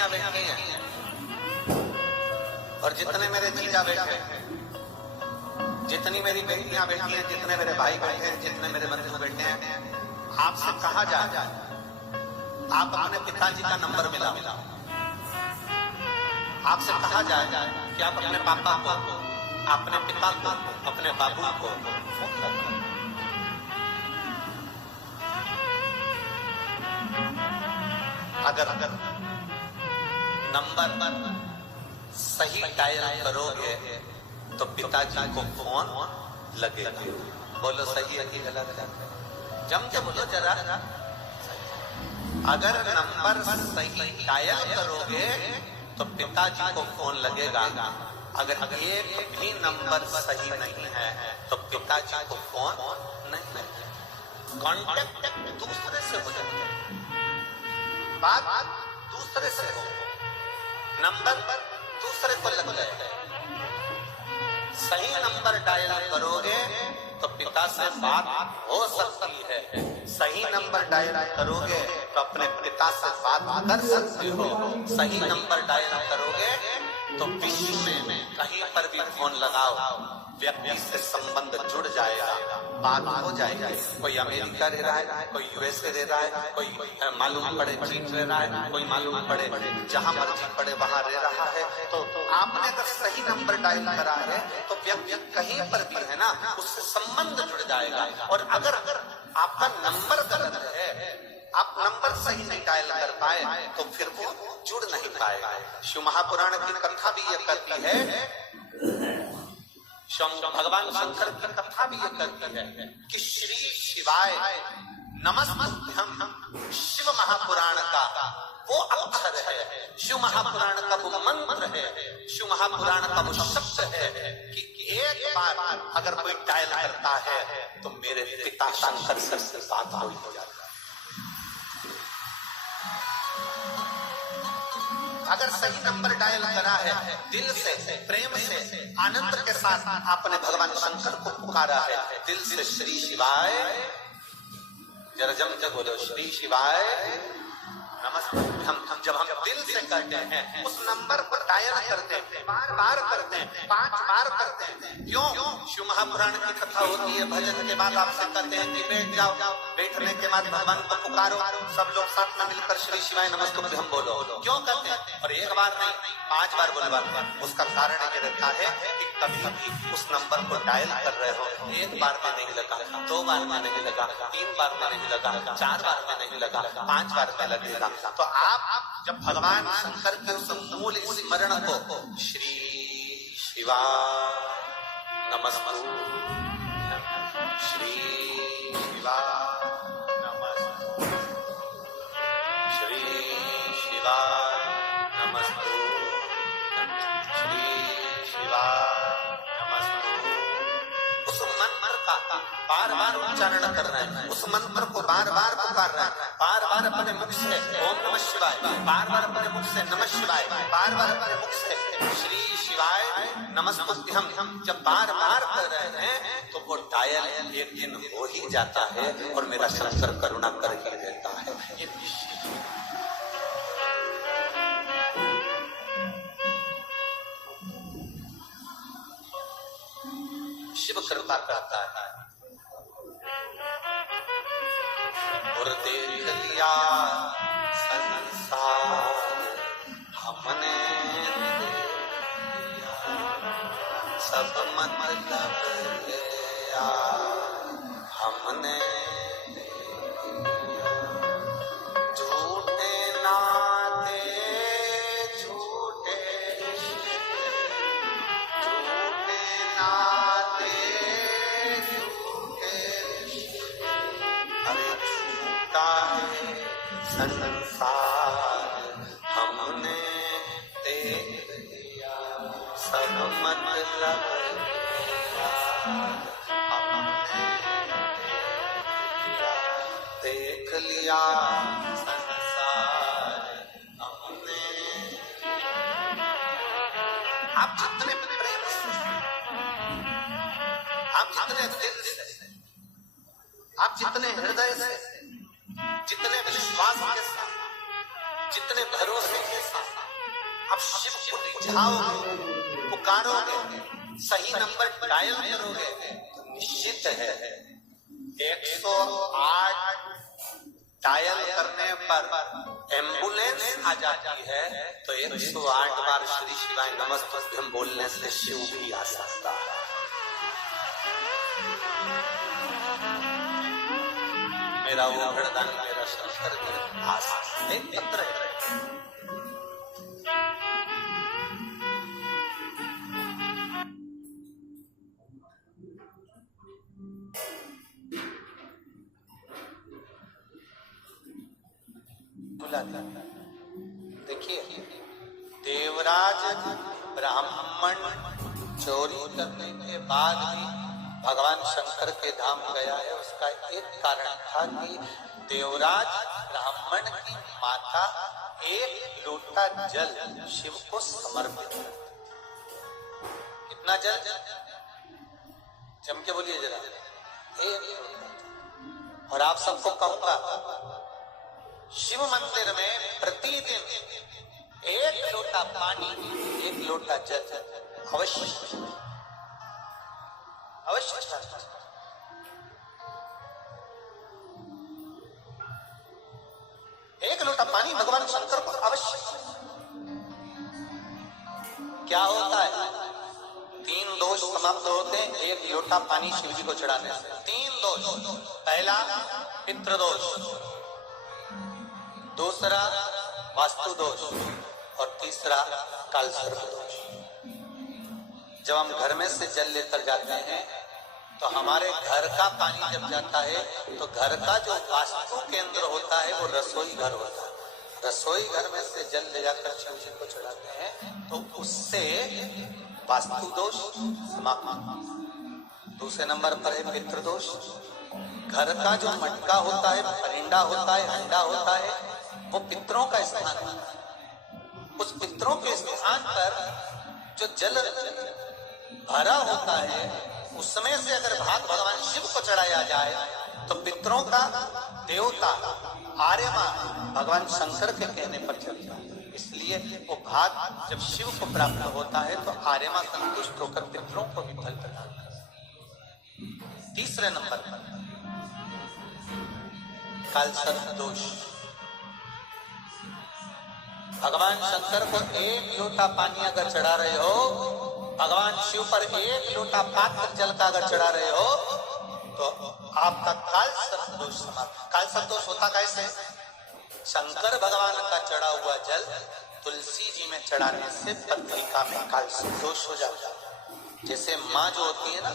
बेटियां बैठी हैं और जितने मेरे जीजा बैठे हैं, जितनी मेरी बेटियां बैठी हैं, जितने मेरे भाई बैठे हैं, जितने मेरे बंधु बैठे हैं, आपसे कहा जाए आप अपने पिताजी का नंबर मिला, आपसे कहा जाए कि आप अपने पापा को, अपने पिता को, अपने बाबू को फोन करें। अगर नंबर सही डायल करोगे तो पिताजी को फोन लगेगा। बोलो सही है कि गलत है? जम के बोलो जरा। अगर नंबर सही डायल करोगे तो पिताजी को फोन लगेगा। अगर एक भी नंबर सही नहीं है तो पिताजी को फोन नहीं लगेगा। कॉन्टेक्ट दूसरे से हो जाएगा, बात दूसरे से हो, नंबर दूसरे को लग जाएगा। सही नंबर डायल करोगे तो पिता से बात हो सकती है, सही नंबर डायल करोगे तो अपने पिता से बात कर सकते हो, सही नंबर डायल करोगे तो विश्व में कहीं पर भी फोन लगाओ, व्यक्ति से संबंध जुड़ जाएगा, बात हो जाएगी। कोई अमेरिका रह रहा है, कोई यूएसए रह रहा है, कोई मालूम पड़े चीन रह रहा है, कोई मालूम पड़े जहां मर्जी पड़े वहां रह रहा है, तो आपने अगर सही नंबर डायल करा है तो व्यक्ति कहीं पर भी है ना, उससे संबंध जुड़ जाएगा। और अगर आपका नंबर गलत है, आप नंबर सही नहीं डायल कर पाए तो फिर वो जुड़ नहीं पाएगा। शिव महापुराण की कथा भी ये करती है, भगवान शंकर की कथा भी ये करती है कि श्री शिवाय नमस्तुभ्यं शिव महापुराण का वो अक्षर है, शिव महापुराण का वो मंत्र है, शिव महापुराण का वो शब्द है कि एक बार अगर कोई डायल करता है तो मेरे पिता शंकर से बात हो जाती है। अगर सही नंबर डायल करा है, दिल से, प्रेम से, आनंद के साथ आपने भगवान शंकर को पुकारा है, दिल से श्री शिवाय, जरा जम के बोलो श्री शिवाय नमस्ते। हम जब हम दिल से करते हैं, उस नंबर पर डायल करते हैं, बार बार करते हैं, 5 बार करते हैं। क्यों? शिव महापुराण की कथा होती है, भजन के बाद आपसे कहते हैं कि बैठ जाओ, बैठने के बाद भगवान को पुकारो, सब लोग साथ में मिलकर श्री शिवाय नमस्तुभ्यं बोलो। क्यों कहते हैं? और एक बार नहीं, 5 बार बोलवा। उसका कारण ये रहता है कि कभी भी उस नंबर को डायल कर रहे हो, 1 बार में नहीं लगा, 2 बार में नहीं लगा, 3 बार में नहीं लगा, 4 बार में नहीं लगा, 5 बार में लगेगा। तो आप जब भगवान शंकर के उस मूल स्मरण को श्री शिवाय नमस्तुभ्यं, श्री शिवाय नमस्तुभ्यं, श्री शिवाय नमस्तुभ्यं, श्री शिवाय नमस्तुभ्यं। उस मंत्र का बार बार उच्चारण कर रहे हैं, उस मंत्र को बार बार पुकार रहे हैं, बार बार अपने मुख से ओम नमः शिवाय, बार बार अपने मुख से नमः शिवाय, बार बार अपने मुख से श्री शिवाय नमस्तुभ्यं जब बार बार कर रहे हैं तो वो डायल एक दिन हो ही जाता है और मेरा शंकर करुणा कर ही देता है। शिव कृपा करता है। और देख लिया संसार हमने, सब मतलब लिया हमने, झूठे नाते झूठे झूठे नाते झूठे, अरे झूठा है संसार हमने देख लिया, सब मतलब देख लिया संसार हमने। आप जितने प्रेम से, आप जितने दिल से, आप जितने हृदय से, जितने विश्वास के साथ, जितने भरोसे के साथ आप शिव को रिझाओगे, पुकारोगे, सही नंबर डायल करोगे, तो निश्चित है 108 डायल करने पर एम्बुलेंस आ जाती है, तो 108 बार श्री शिवाय नमस्तुभ्यं बोलने से शिव भी आ सकता है। मेरा वो वरदान मेरा शंकर आस एक पत्र है। देखिए, देवराज ब्राह्मण चोरी करने के बाद भी भगवान शंकर के धाम गया है। उसका एक कारण था कि देवराज ब्राह्मण की माता एक लोटा जल शिव को समर्पित कर। कितना जल? जम के बोलिए जरा। और आप सबको कहूंगा, शिव मंदिर में प्रतिदिन एक लोटा पानी, एक लोटा जल अवश्य एक लोटा पानी भगवान शंकर को अवश्य। क्या होता है? 3 दोष समाप्त होते हैं एक लोटा पानी शिव जी को चढ़ाने से। 3 दोष। पहला पितृदोष, दूसरा वास्तु दोष और तीसरा कालसर्प दोष। जब हम घर में से जल लेकर जाते हैं तो हमारे घर का पानी जब जाता है तो घर का जो वास्तु केंद्र होता है वो रसोई घर होता है। रसोई घर में से जल ले जाकर शिव जी को चढ़ाते हैं तो उससे वास्तु दोष समाप्त। दूसरे नंबर पर है पितृदोष। घर का जो मटका होता है, परिंदा होता है, हंडा होता है, वो पितरों का स्थान है। उस पितरों के स्थान पर जो जल भरा होता है उसमें से अगर भाग भगवान शिव को चढ़ाया जाए तो पितरों का देवता आर्यमान भगवान शंकर के कहने पर चल जाए। इसलिए वो भाग जब शिव को प्राप्त होता है तो आर्यमा संतुष्ट होकर पितरों को भी फल प्रदान करता है। तीसरे नंबर पर कालसर्प दोष। भगवान शंकर को एक लोटा पानी अगर चढ़ा रहे हो, भगवान शिव पर एक लोटा पात्र जल का अगर चढ़ा रहे हो तो आपका कालसर्प दोष समाप्त। कालसर्प दोष होता कैसे? शंकर भगवान का चढ़ा हुआ जल तुलसी जी में चढ़ाने से पत्रिका में कालसर्प दोष हो जाता है। जैसे माँ जो होती है ना,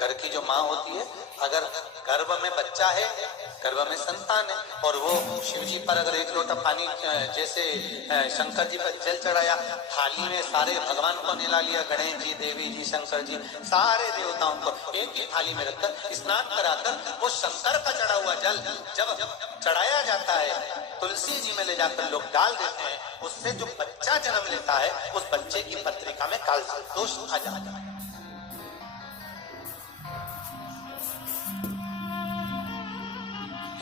घर की जो माँ होती है, अगर गर्भ में बच्चा है, गर्भ में संतान है और वो शिव जी पर अगर एक लोटा पानी जैसे शंकर जी पर जल चढ़ाया, थाली में सारे भगवान को निला लिया, गणेश जी, देवी जी, शंकर जी, सारे देवताओं को एक ही थाली में रखकर स्नान कराकर वो शंकर का चढ़ा हुआ जल जब चढ़ाया जाता है तुलसी जी में ले जाकर लोग डाल देते हैं, उससे जो बच्चा जन्म लेता है उस बच्चे की पत्रिका में कालसर्प दोष आ जाता है।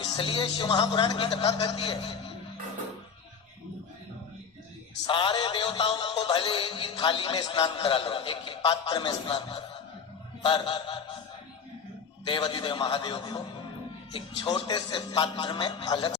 इसलिए शिव महापुराण की कथा कहती है सारे देवताओं को भले एक ही थाली में स्नान करा लो, एक ही पात्र में स्नान करा, पर देवाधिदेव महादेव को एक छोटे से पात्र में अलग